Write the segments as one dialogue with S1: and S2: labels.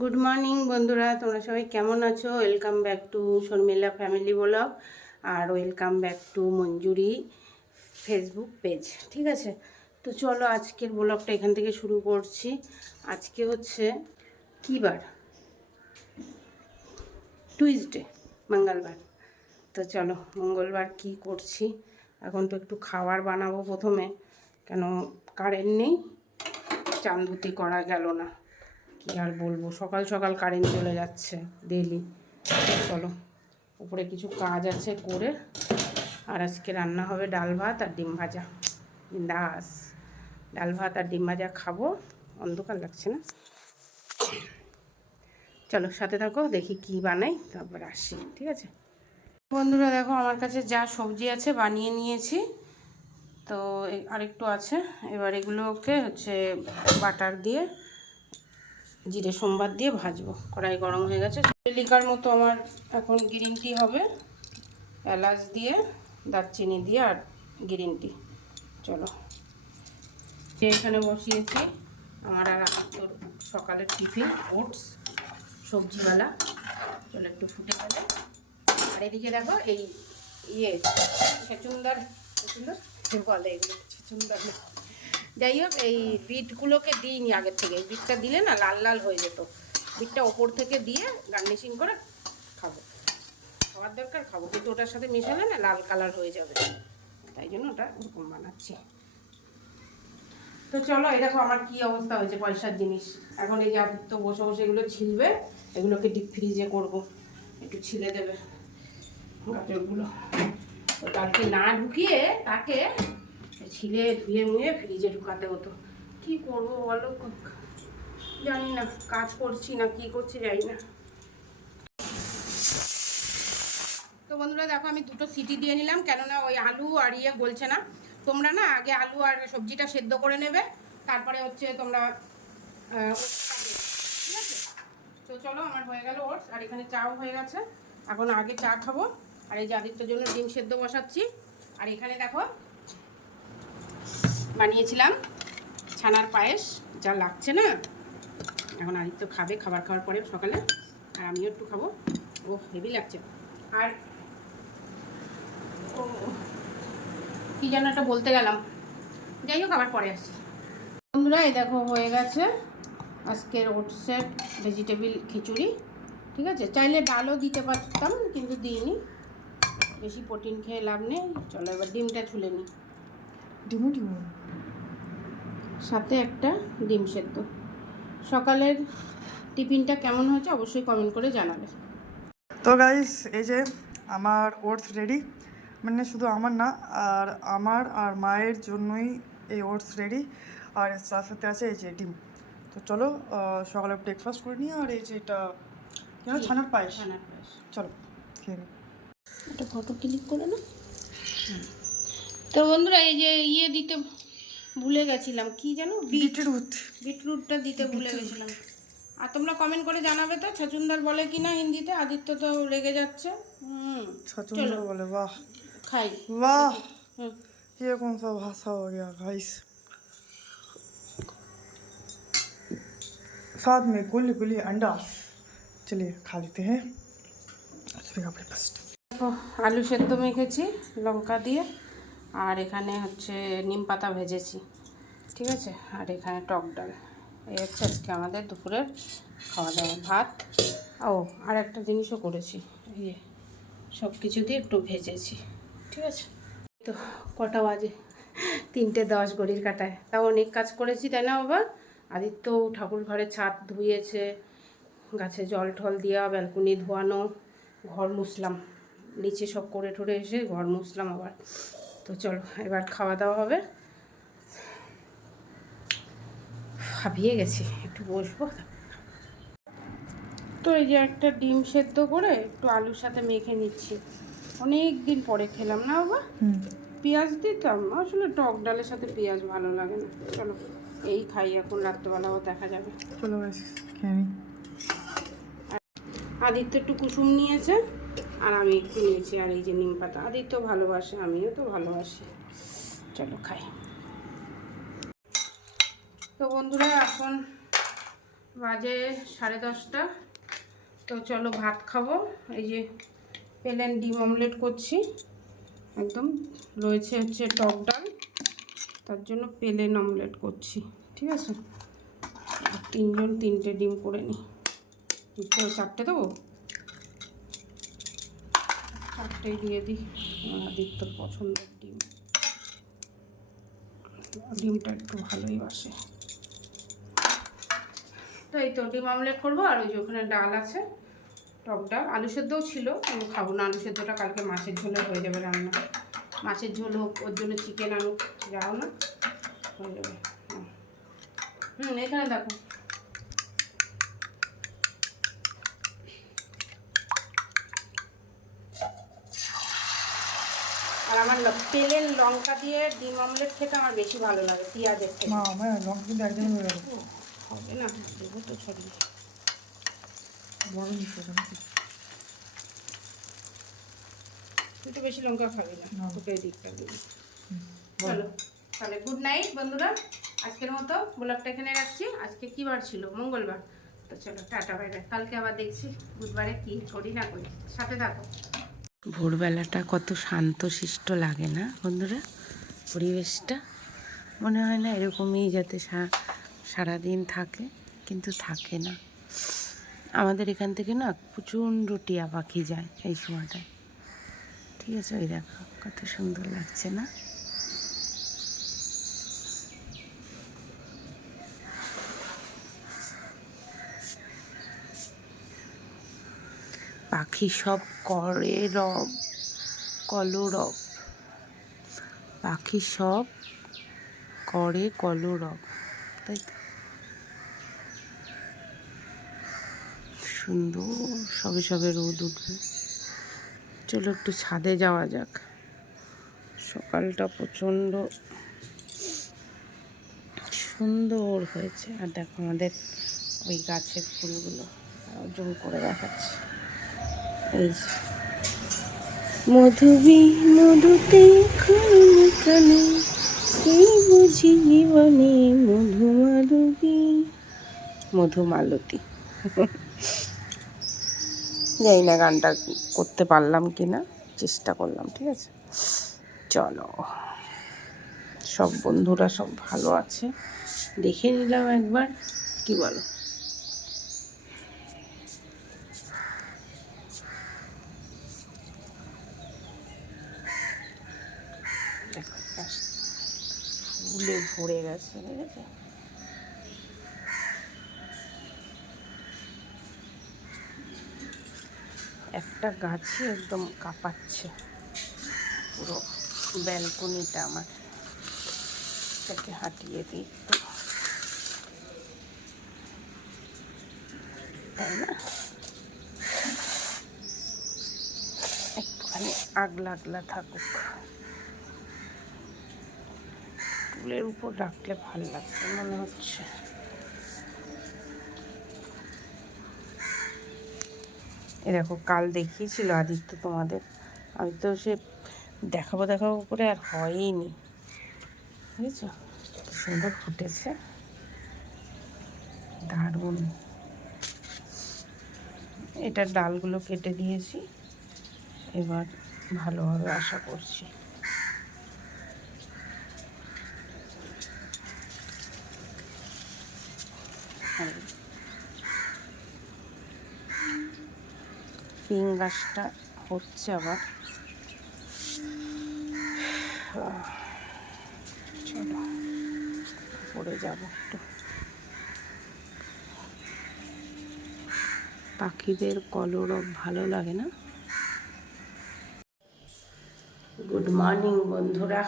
S1: Good morning বন্ধুরা। তোমরা সবাই কেমন আছো? Welcome back to Sharmila family blog R welcome back to Manjuri Facebook page ঠিক আছে? তো চলো আজকের ব্লগটা এখান থেকে শুরু করছি। আজকে হচ্ছে কী বার টুইসডে মঙ্গলবার। তো চলো, মঙ্গলবার কি করছি? এখন তো একটু খাবার বানাবো প্রথমে, কেন কারেন্ট নেই, চান্দুতি করা গেল না। কি আর বলব? সকাল সকাল কারেন্ট চলে যাচ্ছে ডেলি চলো, উপরে কিছু কাজ আছে করে আর আজকে রান্না হবে ডাল ভাত আর ডিম ভাজা। দাস ডাল ভাত আর ডিম ভাজা খাব। অন্ধকার লাগছে না? চলো, সাথে থাকো, দেখি কি বানাই, তারপর আসি, ঠিক আছে? বন্ধুরা, দেখো, আমার কাছে যা সবজি আছে বানিয়ে নিয়েছি। তো আরেকটু আছে। এবার এগুলোকে হচ্ছে বাটার দিয়ে জিরে সোমবার দিয়ে ভাজবো। কড়াই গরম হয়ে গেছে। লিকার মতো আমার এখন গ্রিন টি হবে। এলাচ দিয়ে, দারচিনি দিয়ে আর গ্রিন টি চলো। এখানে বসিয়েছি, আমার আর তোর সকালের টিফিন ওটস সবজিওয়ালা। চলো একটু ফুটে গেলে। আর এদিকে দেখো, এই ইয়ে সেচুন্দার সেচুন্দার বলে এগুলো সেচুন্দার। যাই হোক, এই বিটগুলোকে দিইনি আগের থেকে। এই বিটটা দিলে না লাল লাল হয়ে যেত। বিটটা ওপর থেকে দিয়ে গার্নিশিং করে খাব। খাওয়ার দরকার, খাব। কিন্তু ওটার সাথে মেশালে না লাল কালার হয়ে যাবে। তাই জন্য ওটা ওরকম বানাচ্ছি। তো চলো, এই দেখো আমার কি অবস্থা হয়েছে পয়সার জিনিস। এখন এই আদিত্য বসে বসে এগুলো ছিলবে, এগুলোকে ডিপ ফ্রিজে করব। একটু ছিলে দেবে গাজরগুলো। তো কালকে না ঢুকিয়ে তাকে ছিলে, ধুয়ে মুয়ে ফ্রিজে ঢুকাতে হতো। কি করব বলো? জানি না, কাজ করছি না, কি করছি জানি না। তো বন্ধুরা, দেখো, আমি দুটো সিটি দিয়ে নিলাম, কেননা ওই আলু আর ইয়ে গলছে না। তোমরা না আগে আলু আর সবজিটা সেদ্ধ করে নেবে, তারপরে হচ্ছে তোমরা। ঠিক আছে? তো চলো, আমার হয়ে গেল ওটস, আর এখানে চাও হয়ে গেছে। এখন আগে চা খাব। আর এই যে আদিত্যর জন্য ডিম সেদ্ধ বসাচ্ছি। আর এখানে দেখো বানিয়েছিলাম। ছানার পায়েস, যা লাগছে না। এখন আদিত্য খাবে, খাবার খাওয়ার পরে সকালে। আর আমিও একটু খাব। ও হেভি লাগছে। আর কি যেন একটা বলতে গেলাম। যাই হোক, আবার পরে আসছি। বন্ধুরা এই দেখো, হয়ে গেছে আজকের ওটসের ভেজিটেবিল খিচুড়ি। ঠিক আছে? চাইলে ডালও দিতে পারতাম, কিন্তু দিইনি। বেশি প্রোটিন খেয়ে লাভ নেই। চলো, এবার ডিমটা ছুলে নিই।
S2: ডিমু ডিমু।
S1: সাথে একটা ডিম সেদ্ধ। সকালের টিফিনটা কেমন হয়েছে অবশ্যই কমেন্ট করে জানাবে।
S2: তো গাইস এই যে আমার ওটস রেডি মানে শুধু আমার না আর আমার আর মায়ের জন্যই এই ওটস রেডি আর এর তার সাথে আছে এই যে ডিম। তো চলো সকালে ব্রেকফাস্ট করে নিই আর এই যে এটা কি জানো, ছানার পায়েস?
S1: ছানার পায়েস।
S2: চলো খেয়ে নিই
S1: একটা ফটো ক্লিক করে না তো বন্ধুরা এই যে ইয়ে দিতে ভুলে গেছিলাম কি জানো বিট
S2: বিটরুট
S1: বিটরুটটা দিতে ভুলে গেছিলাম আর তোমরা কমেন্ট করে জানাবে তো ছচুন্দর বলে কি না হিন্দিতে আদিত্য তো রেগে যাচ্ছে হুম
S2: সচুন্দর বলে বাহ
S1: খাই
S2: वाह
S1: হুম
S2: ये कौन सा भाषा हो गया गाइस साथ में गुली गुली अंडा चलिए खा लेते हैं सुबह का ब्रेकफास्ट
S1: দেখো, আলু সেদ্ধ মেখেছি লঙ্কা দিয়ে আর এখানে হচ্ছে নিম পাতা ভেজেছি, ঠিক আছে? আর এখানে টক ডাল। এই হচ্ছে আজকে আমাদের দুপুরের খাওয়া দাওয়া ভাত। ও, আর একটা জিনিসও করেছি ইয়ে সব কিছু দিয়ে একটু ভেজেছি, ঠিক আছে? তো কটা বাজে, তিনটে দশ ঘড়ির কাটায়। তাও অনেক কাজ করেছি, তাই না বাবা? আদিত্য ঠাকুর ঘরে ছাদ ধুয়েছে গাছে জল টল দেওয়া ব্যালকনি ধোয়ানো, ঘর মুছলাম। নিচে সব করে ঠরে এসে ঘর মুছলাম আবার। তো চলো এবার খাওয়া দাওয়া হবে। ভাবিয়ে গেছি একটু বসবো। তো এই যে একটা ডিম সেদ্ধ করে একটু আলুর সাথে মেখে নিচ্ছি। অনেক দিন পরে খেলাম না বাবা? পেঁয়াজ দিতাম আসলে টক ডালের সাথে পেঁয়াজ ভালো লাগে না। চলো এই খাই এখন রাত্রেবেলাও দেখা যাবে।
S2: চলো
S1: আদিত্য একটু কুসুম নিয়েছে। আর আমি একটু নিয়েছি আর এই যে নিম পাতা। তো ভালোবাসে, আমিও তো ভালোবাসি। চলো খাই। তো বন্ধুরা, এখন বাজে সাড়ে দশটা। তো চলো ভাত খাব। এই যে পেলেন ডিম অমলেট করছি। একদম রয়েছে হচ্ছে টক ডাল। তার জন্য পেলেন অমলেট করছি, ঠিক আছে? তিনজন তিনটে ডিম করে নিই। চারটে দেবো? চারটেই দিয়ে দিই। আদিত্যর পছন্দের ডিম। ডিমটা একটু ভালোই বাসে। তো এই তো, ডিম আমলেট করব, আর ওই যে ওখানে ডাল আছে টক ডাল আলু সেদ্ধও ছিল, আমি খাব না আলু সেদ্ধটা, কালকে মাছের ঝোলে হয়ে যাবে রান্না। মাছের ঝোল হোক, ওর জন্য চিকেন আনুক, যাও না, হয়ে যাবে। হুম, এখানে দেখো। আর আমার তেলের লঙ্কা দিয়ে ডিম অমলেট খেতে আমার বেশি ভালো লাগে পেঁয়াজের থেকে।
S2: মা আমার লঙ্কা কিন্তু একদম
S1: হবে না দেবো তো ছড়িয়ে। তুই তো বেশি লঙ্কা খাবি না
S2: না।
S1: তোকে দিকটা দিবি চলো তাহলে গুড নাইট বন্ধুরা। আজকের মতো ব্লগটা এখানে রাখছি। আজকে কি বার ছিল? মঙ্গলবার। তো চলো টাটা বাইরে কালকে আবার দেখছি বুধবারে কি করি না করি। সাথে থাকো। ভোরবেলাটা কত শান্তশিষ্ট লাগে না বন্ধুরা? পরিবেশটা মনে হয় না এরকমই যাতে সারাদিন থাকে, কিন্তু থাকে না। আমাদের এখান থেকে না প্রচণ্ড টিয়া পাখি যায় এই সময়টায়। ঠিক আছে, ওই দেখো, কত সুন্দর লাগছে না? সব করে রব, কলরব। পাখি সব করে কলরব। তাই তো? সুন্দর সবে সবে রোদ উঠবে। চলো একটু ছাদে যাওয়া যাক। সকালটা প্রচণ্ড সুন্দর হয়েছে। আর দেখো আমাদের ওই গাছের ফুলগুলো জোর করে দেখাচ্ছে। এই। মধুবি মধুতে কানে, কি বুঝি জীবনে মধুমালতী? মধুমালতী। জানি না গানটা করতে পারলাম কি না চেষ্টা করলাম, ঠিক আছে? চলো। সব বন্ধুরা সব ভালো আছে। দেখে নিলাম একবার, কি বলো দেখো গাছ ফুলে ভরে গেছে, ঠিক আছে? একটা গাছই একদম কাঁপাচ্ছে, পুরো ব্যালকনিটা আমার। তাকে হাঁটিয়ে দিই একটু। তাই না? একটুখানি আগলা আগলা থাকুক। টুলের উপর রাখলে ভালো লাগবে মনে হচ্ছে। এ দেখো, কাল দেখিয়েছিল আদিত্য তোমাদের। আমি তো সে দেখাবো দেখাবো করে আর হয়ইনি বুঝেছ? কি সুন্দর ফুটেছে। দারুণ। এটার ডালগুলো কেটে দিয়েছি। এবার ভালোভাবে আশা করছি। পিং গাছটা হচ্ছে আবার। চলো, পড়ে যাব একটু। পাখিদের কলরব ভালো লাগে না? গুড মর্নিং বন্ধুরা।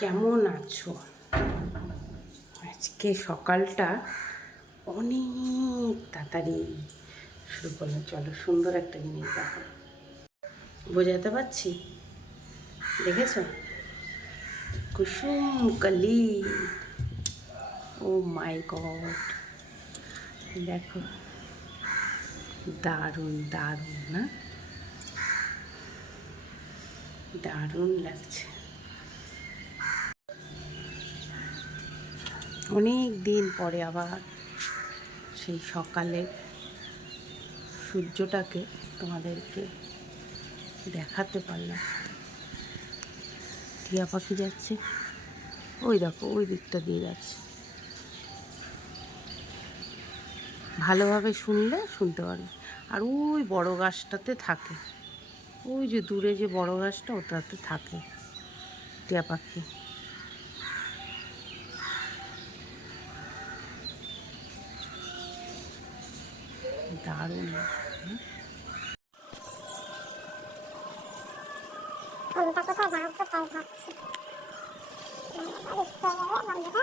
S1: কেমন আছো? আজকে সকালটা অনেক তাড়াতাড়ি শুরু করলাম চলো, সুন্দর একটা জিনিস দেখো বোঝাতে পারছি? দেখেছ? কুসুম কালি। Oh my God. দেখো। দারুণ দারুণ, না? দারুণ লাগছে। অনেক দিন পরে আবার সেই সকালে সূর্যটাকে তোমাদেরকে দেখাতে পারলাম। টিয়া পাখি যাচ্ছে। ওই দেখো, ওই দিকটা দিয়ে যাচ্ছে। ভালোভাবে শুনলে শুনতে পারবে। আর ওই বড় গাছটাতে থাকে। ওই যে দূরে যে বড় গাছটা, ওটাতে থাকে টিয়া পাখি। দারুণ
S3: কোনটা কোথায় ভাবতে তাই ভাবছি বন্ধুরা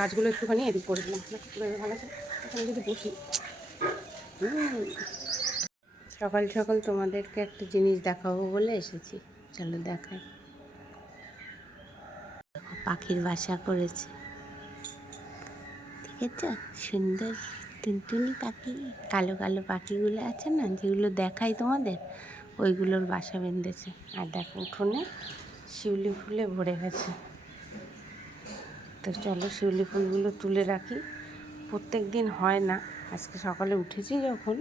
S1: গাছগুলো একটুখানি এদিক করে দিলাম। ভালো আছে? এখানে যদি বসি। সকাল সকাল তোমাদেরকে একটা জিনিস দেখাবো বলে এসেছি। চলো দেখাই। পাখির বাসা করেছে। ঠিক আছে সুন্দর টুনটুনি পাখি। কালো কালো পাখিগুলো আছে না? যেগুলো দেখাই তোমাদের, ওইগুলোর বাসা বেঁধেছে। আর দেখো, উঠোনে শিউলি ফুলে ভরে গেছে। তো চলো শিউলি ফুলগুলো তুলে রাখি। প্রত্যেক দিন হয় না, আজকে সকালে উঠেছি যখন।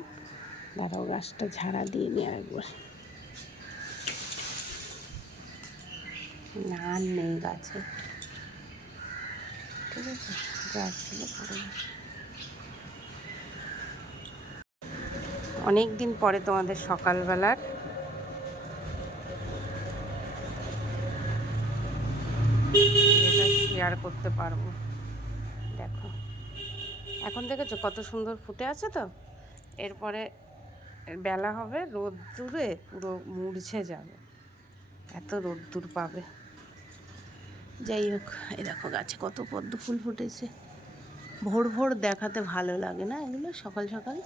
S1: দাঁড়াও, গাছটা ঝাড়া দিয়ে নিয়ে একবার না নেই গাছে। ঠিক আছে, গাছগুলো অনেক দিন পরে তোমাদের সকালবেলার। এটা শেয়ার করতে পারব। দেখো। এখন দেখেছ কত সুন্দর ফুটে আছে তো। এরপরে বেলা হবে, রোদ্দুরে পুরো মুড়ছে যাবে। এত রোদ্দুর পাবে। যাই হোক, এই দেখো গাছে কত পদ্ম ফুল ফুটেছে। ভোর ভোর দেখাতে ভালো লাগে না এগুলো, সকাল সকাল।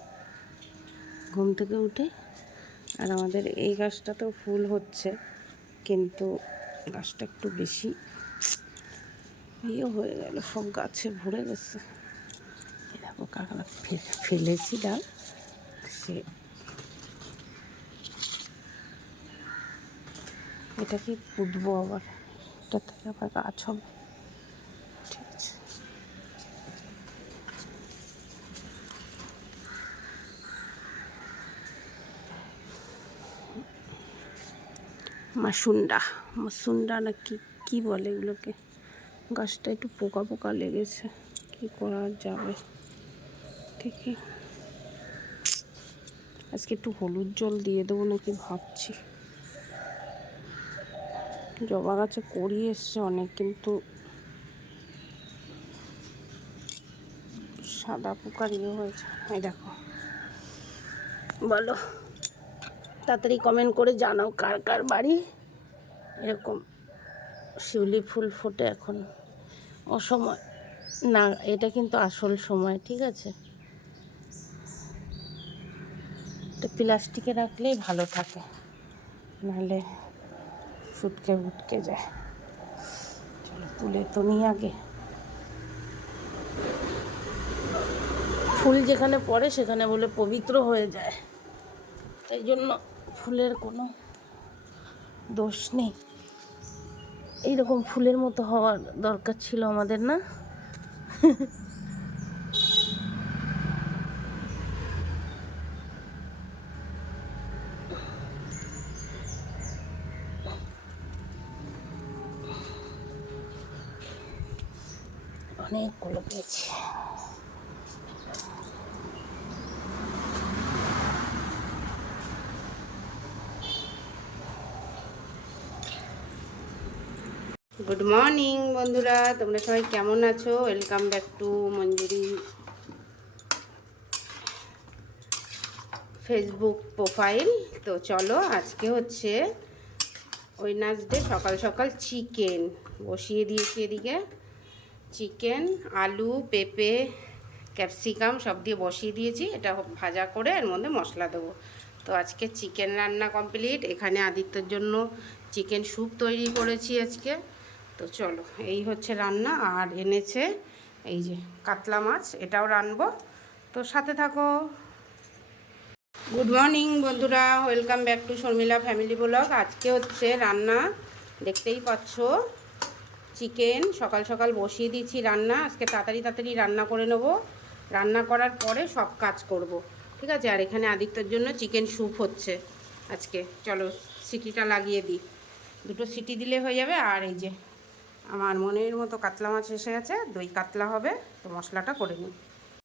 S1: ঘুম থেকে উঠে। আর আমাদের এই গাছটাতেও ফুল হচ্ছে, কিন্তু গাছটা একটু বেশি। ইয়ে হয়ে গেল, সব গাছে ভরে গেছে। দেখো কাকা ফে- ফেলেছি ডাল, সে এটা কি পুঁতবো আবার? এটা থেকে আবার গাছ হবে। ঠিক আছে। মাসুন্ডা মাসুন্ডা না কি, কী বলে এগুলোকে? গাছটা একটু পোকা পোকা লেগেছে। কি করা যাবে? ঠিকই আজকে একটু হলুদ জল দিয়ে দেবো নাকি ভাবছি। জবা গাছে করি এসছে অনেক, কিন্তু সাদা পোকার ইয়ে হয়েছে। এই দেখো। বলো, তাড়াতাড়ি কমেন্ট করে জানাও কার কার বাড়ি। এরকম। শিউলি ফুল ফোটে এখন। অসময়। না, এটা কিন্তু আসল সময়, ঠিক আছে? এটা প্লাস্টিকে রাখলেই ভালো থাকে, নাহলে ফুটকে ফুটকে যায়। চলো, তুলে তো নিই আগে। ফুল যেখানে পড়ে, সেখানে বলে পবিত্র হয়ে যায়। তাই জন্য ফুলের কোনো দোষ নেই। এইরকম ফুলের মতো হওয়ার দরকার ছিল আমাদের না? অনেকগুলো পেয়েছি। গুড মর্নিং বন্ধুরা। তোমরা সবাই কেমন আছো? Welcome back to Manjuri Facebook profile তো চলো, আজকে হচ্ছে ওই ওয়েনাসডে সকাল সকাল চিকেন। বসিয়ে দিয়েছি এদিকে। চিকেন, আলু, পেঁপে, ক্যাপসিকাম সব দিয়ে বসিয়ে দিয়েছি। এটা ভাজা করে এর মধ্যে মশলা দেবো। তো আজকে চিকেন রান্না কমপ্লিট। এখানে আদিত্যর জন্য চিকেন স্যুপ তৈরি করেছি আজকে। তো চলো, এই হচ্ছে রান্না আর এনেছে এই যে কাতলা মাছ, এটাও রানবো। তো সাথে থাকো। গুড মর্নিং বন্ধুরা welcome back to Sharmila family blog আজকে হচ্ছে রান্না, দেখতেই পাচ্ছ চিকেন সকাল সকাল বসিয়ে দিয়েছি রান্না। আজকে তাড়াতাড়ি তাড়াতাড়ি রান্না করে নেব। রান্না করার পরে সব কাজ করব, ঠিক আছে? আর এখানে আদিত্যর জন্য চিকেন স্যুপ হচ্ছে আজকে। চলো সিটিটা লাগিয়ে দিই। দুটো সিটি দিলে হয়ে যাবে, আর এই যে আমার মনের মতো কাতলা মাছ এসে গেছে দই কাতলা হবে তো মশলাটা করে নিই।